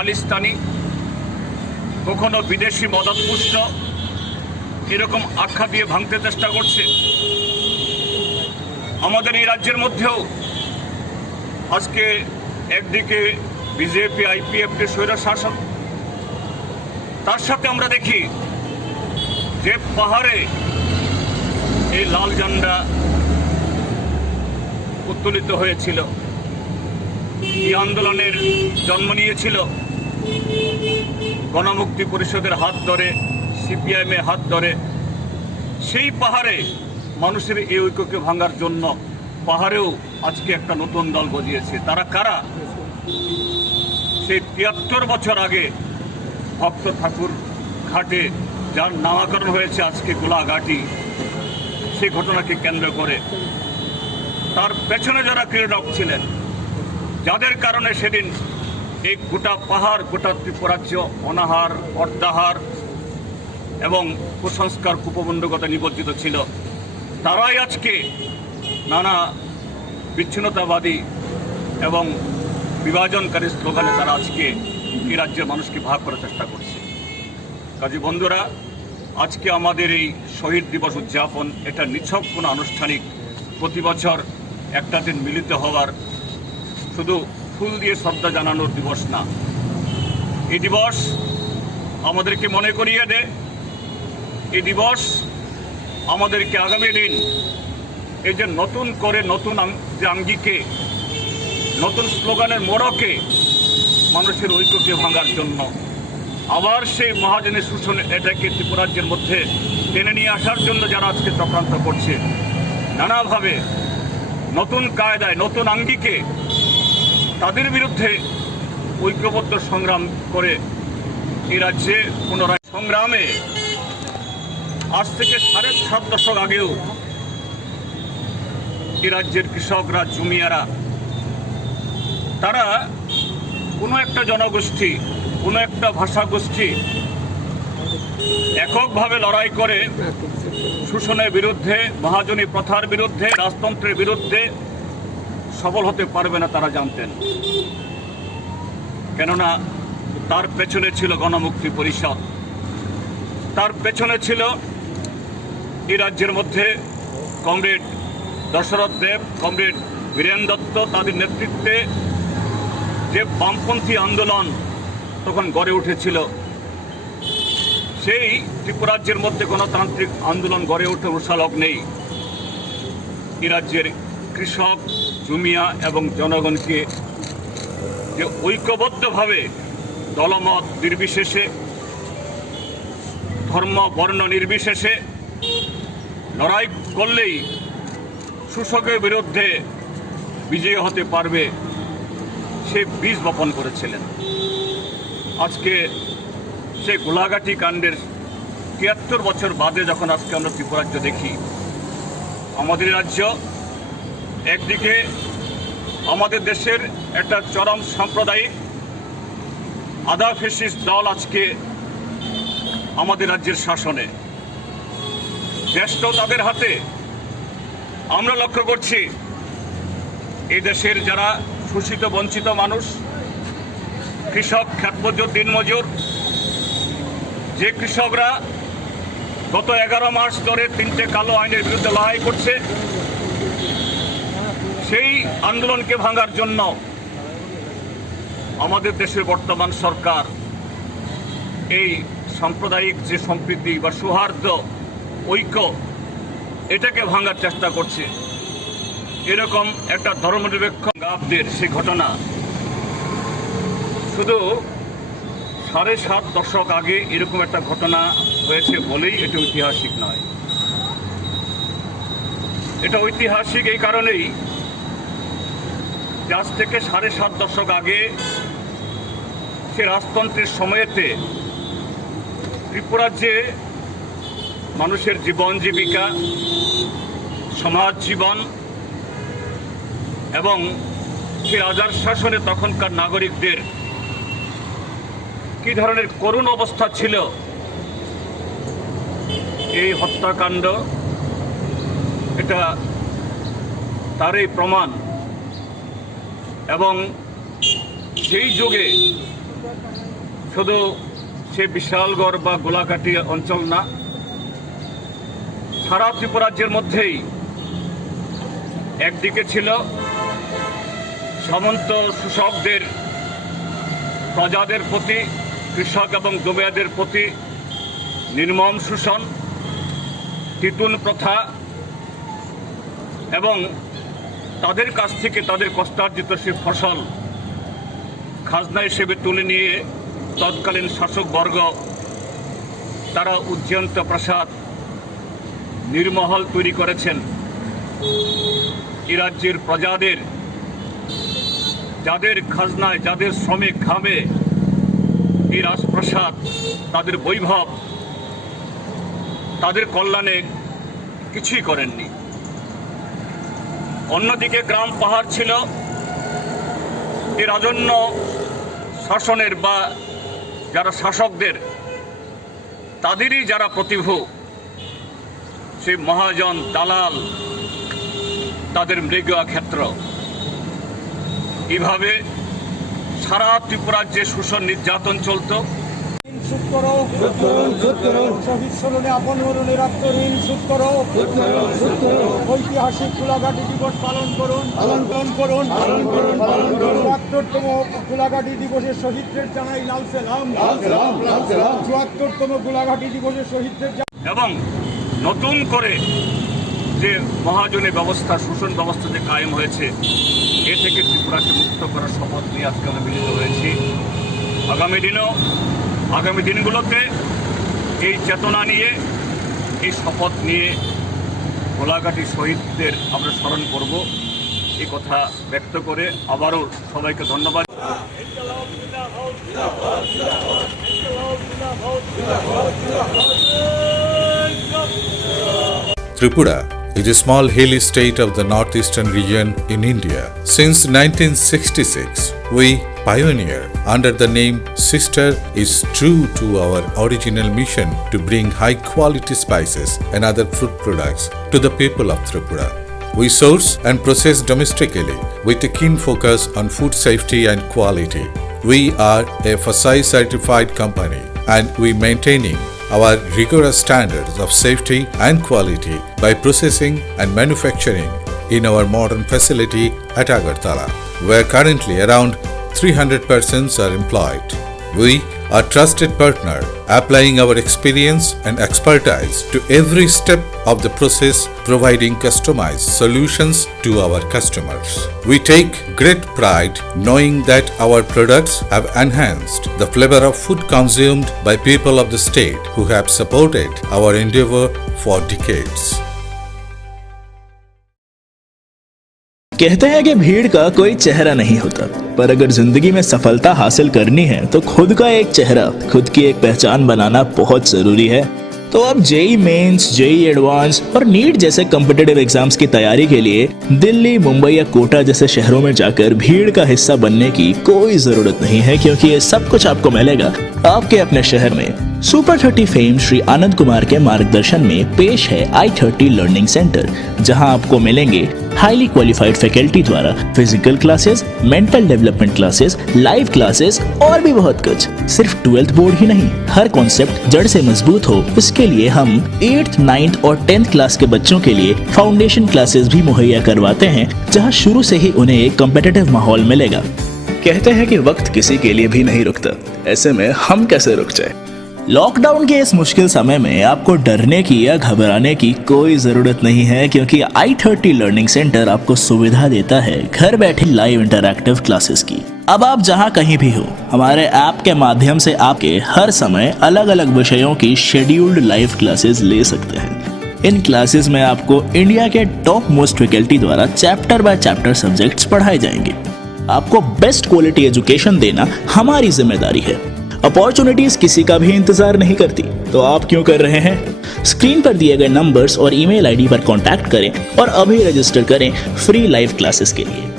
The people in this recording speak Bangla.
খালিস্তানি, কখনো বিদেশি মদতপুষ্ট, এরকম আখ্যা দিয়ে ভাঙতে চেষ্টা করছে। আমাদের এই রাজ্যের মধ্যেও আজকে একদিকে বিজেপি আইপিএফটি স্বৈরশাসন, তার সাথে আমরা দেখি যে পাহাড়ে এই লাল ঝান্ডা উত্তোলিত হয়েছিল, এই আন্দোলনের জন্ম নিয়েছিল গণমুক্তি পরিষদের হাত ধরে, সিপিআইএমের হাত ধরে। সেই পাহাড়ে মানুষের এই ঐক্যকে ভাঙার জন্য পাহাড়েও আজকে একটা নতুন দল গজিয়েছে। তারা কারা? সেই ৭৩ বছর আগে ভক্ত ঠাকুর ঘাটে যার নামকরণ হয়েছে আজকে গোলাঘাটি, সেই ঘটনাকে কেন্দ্র করে তার পেছনে যারা ক্রীড়ক ছিলেন, যাদের কারণে সেদিন এই গোটা পাহাড়, গোটা ত্রিপুরাজ্য অনাহার, অর্ধাহার এবং কুসংস্কার কুপমণ্ডকতা নিবজ্জিত ছিল, তারাই আজকে নানা বিচ্ছিন্নতাবাদী এবং বিভাজনকারী স্লোগানে তারা আজকে এই রাজ্যের মানুষকে ভাগ করার চেষ্টা করছে। কাজী বন্ধুরা, আজকে আমাদের এই শহীদ দিবস উদযাপন এটা নিছক কোনো আনুষ্ঠানিক প্রতি বছর একটা দিন মিলিত হওয়ার, শুধু ফুল দিয়ে শ্রদ্ধা জানানোর দিবস না। এই দিবস আমাদেরকে মনে করিয়ে দেয়, এই দিবস আমাদেরকে আগামী দিন এই যে নতুন করে নতুন যে আঙ্গিকে, নতুন স্লোগানের মোড়কে মানুষের ঐক্যকে ভাঙার জন্য আবার সেই মহাজনের শোষণ এটাকে ত্রিপুরাজ্যের মধ্যে টেনে নিয়ে আসার জন্য যারা আজকে চক্রান্ত করছে, নানাভাবে নতুন কায়দায় নতুন আঙ্গিকে তাদের বিরুদ্ধে ঐক্যবদ্ধ সংগ্রাম করে এই রাজ্যে পুনরায় সংগ্রামে আজ থেকে ৭.৫ দশক আগেও এই রাজ্যের কৃষকরা, জমিয়ারা, তারা কোনো একটা জনগোষ্ঠী, কোনো একটা ভাষাগোষ্ঠী এককভাবে লড়াই করে শোষণের বিরুদ্ধে, মহাজনী প্রথার বিরুদ্ধে, রাজতন্ত্রের বিরুদ্ধে সফল হতে পারবে না তারা জানতেন। কেননা তার পেছনে ছিল গণমুক্তি পরিষদ, তার পেছনে ছিল এই রাজ্যের মধ্যে কমরেড দশরথ দেব, কমরেড বীরেন দত্ত, তাদের নেতৃত্বে যে বামপন্থী আন্দোলন তখন গড়ে উঠেছিল, সেই ত্রিপুরাজ্যের মধ্যে গণতান্ত্রিক আন্দোলন গড়ে ওঠে উষালক নেই। এই রাজ্যের কৃষক, জমিয়া এবং জনগণকে যে ঐক্যবদ্ধভাবে দলমত নির্বিশেষে, ধর্ম বর্ণ নির্বিশেষে লড়াই করলেই শোষকের বিরুদ্ধে বিজয়ী হতে পারবে, সে বীজ বপন করেছিলেন। আজকে সেই গোলাঘাটি কাণ্ডের ৭৩ বছর বাদে যখন আজকে আমরা ত্রিপুরাজ্য দেখি, আমাদের রাজ্য একদিকে আমাদের দেশের একটা চরম সাম্প্রদায়িক আধা ফ্যাসিস্ট দল আজকে আমাদের রাজ্যের শাসনে, দেশটাও তাদের হাতে। আমরা লক্ষ্য করছি এই দেশের যারা শোষিত বঞ্চিত মানুষ, কৃষক, ক্ষেতমজুর, দিনমজুর, যে কৃষকরা গত 11 মাস ধরে 3টে কালো আইনের বিরুদ্ধে লড়াই করছে, সেই আন্দোলনকে ভাঙার জন্য আমাদের দেশের বর্তমান সরকার এই সাম্প্রদায়িক যে সম্প্রীতি বা সৌহার্দ্য, ঐক্য, এটাকে ভাঙার চেষ্টা করছে। এরকম একটা ধর্মনিরপেক্ষ গাবদের সেই ঘটনা শুধু ৭.৫ দশক আগে এরকম একটা ঘটনা হয়েছে বলেই এটা ঐতিহাসিক নয়। এটা ঐতিহাসিক এই কারণেই যে আজ থেকে ৭.৫ দশক আগে সে রাজতন্ত্রের সময়েতে ত্রিপুরাজ্যে মানুষের জীবন জীবিকা, সমাজ জীবন এবং সে রাজার শাসনে তখনকার নাগরিকদের কি ধরনের করুণ অবস্থা ছিল, এই হত্যাকাণ্ড এটা তারই প্রমাণ। এবং সেই যুগে শুধু সে বিশালগড় বা গোলাঘাটি অঞ্চল না, সারা ত্রিপুরা রাজ্যের মধ্যেই একদিকে ছিল সামন্ত শোষকদের প্রজাদের প্রতি, কৃষক এবং জমিদারদের প্রতি নির্মম শোষণ, তিতুন প্রথা এবং তাদের কাছ থেকে তাদের কষ্টার্জিত সে ফসল খাজনা হিসেবে তুলে নিয়ে তৎকালীন শাসকবর্গ তারা উজ্জয়ন্ত প্রাসাদ, নির্মহল তৈরি করেছেন। এই রাজ্যের প্রজাদের, যাদের খাজনায়, যাদের শ্রমিক ঘামে এই রাজপ্রাসাদ, তাদের বৈভব, তাদের কল্যাণে কিছুই করেননি। অন্যদিকে গ্রাম পাহাড় ছিল এই রাজন্য শাসনের বা যারা শাসকদের, তাদেরই যারা প্রতিভু, সেই মহাজন, দালাল, তাদের মৃগয়া ক্ষেত্র। এইভাবে সারা ত্রিপুরার যে শোষণ নির্যাতন চলত, শহীদ স্মরণে আপন মরণে রক্ত ঋণ শোধ করো, ঐতিহাসিক গোলাঘাটি দিবস পালন করুন, ৭৪তম গোলাঘাটি দিবসের শহীদদের জানাই লাল সালাম, ৭৪তম গোলাঘাটি দিবসের শহীদদের এবং নতুন করে যে মহাজনী ব্যবস্থা, শোষণ ব্যবস্থা যে কায়েম হয়েছে, এ থেকে ত্রিপুরাকে মুক্ত করার শপথ নিয়ে আজকে আমরা মিলিত হয়েছি। আগামী দিনগুলোতে এই চেতনা নিয়ে, এই শপথ নিয়ে গোলাঘাটি শহীদদের আমরা স্মরণ করব, এই কথা ব্যক্ত করে আবারও সবাইকে ধন্যবাদ। Tripura is a small hilly state of the northeastern region in India. Since 1966, we pioneer under the name Sister is true to our original mission to bring high quality spices and other food products to the people of Tripura. We source and process domestically with a keen focus on food safety and quality. We are a FSSAI certified company and we maintaining our rigorous standards of safety and quality by processing and manufacturing in our modern facility at Agartala, where currently around 300 persons are employed. We are trusted partner, applying our experience and expertise to every step of the process, providing customized solutions to our customers. We take great pride knowing that our products have enhanced the flavor of food consumed by people of the state who have supported our endeavor for decades. कहते हैं कि भीड़ का कोई चेहरा नहीं होता, पर अगर जिंदगी में सफलता हासिल करनी है तो खुद का एक चेहरा, खुद की एक पहचान बनाना बहुत जरूरी है। तो अब जेईई मेंस, जेईई एडवांस और नीट जैसे कॉम्पिटिटिव एग्जाम्स की तैयारी के लिए दिल्ली, मुंबई या कोटा जैसे शहरों में जाकर भीड़ का हिस्सा बनने की कोई जरूरत नहीं है, क्योंकि ये सब कुछ आपको मिलेगा आपके अपने शहर में। सुपर 30 फेम श्री आनंद कुमार के मार्गदर्शन में पेश है i30 लर्निंग सेंटर, जहां आपको मिलेंगे हाईली क्वालिफाइड फैकल्टी द्वारा physical classes, mental development classes, live classes और भी बहुत कुछ। सिर्फ 12th बोर्ड ही नहीं, हर कॉन्सेप्ट जड़ से मजबूत हो, इसके लिए हम 8th, 9th और 10th क्लास के बच्चों के लिए फाउंडेशन क्लासेस भी मुहैया करवाते हैं, जहां शुरू से ही उन्हें एक कॉम्पिटिटिव माहौल मिलेगा। कहते हैं कि वक्त किसी के लिए भी नहीं रुकता, ऐसे में हम कैसे रुक जाए। लॉकडाउन के इस मुश्किल समय में आपको डरने की या घबराने की कोई जरूरत नहीं है, क्योंकि i30 लर्निंग सेंटर आपको सुविधा देता है घर बैठे लाइव इंटरैक्टिव क्लासेस की। अब आप जहां कहीं भी हो, हमारे ऐप के माध्यम से आपके हर समय अलग अलग विषयों की शेड्यूल्ड लाइव क्लासेस ले सकते हैं। इन क्लासेस में आपको इंडिया के टॉप मोस्ट फैकल्टी द्वारा चैप्टर बाय चैप्टर सब्जेक्ट्स पढ़ाए जाएंगे। आपको बेस्ट क्वालिटी एजुकेशन देना हमारी जिम्मेदारी है। अपॉर्चुनिटीज किसी का भी इंतजार नहीं करती, तो आप क्यों कर रहे हैं? स्क्रीन पर दिए गए नंबर्स और ईमेल आईडी पर कांटेक्ट करें और अभी रजिस्टर करें फ्री लाइव क्लासेस के लिए।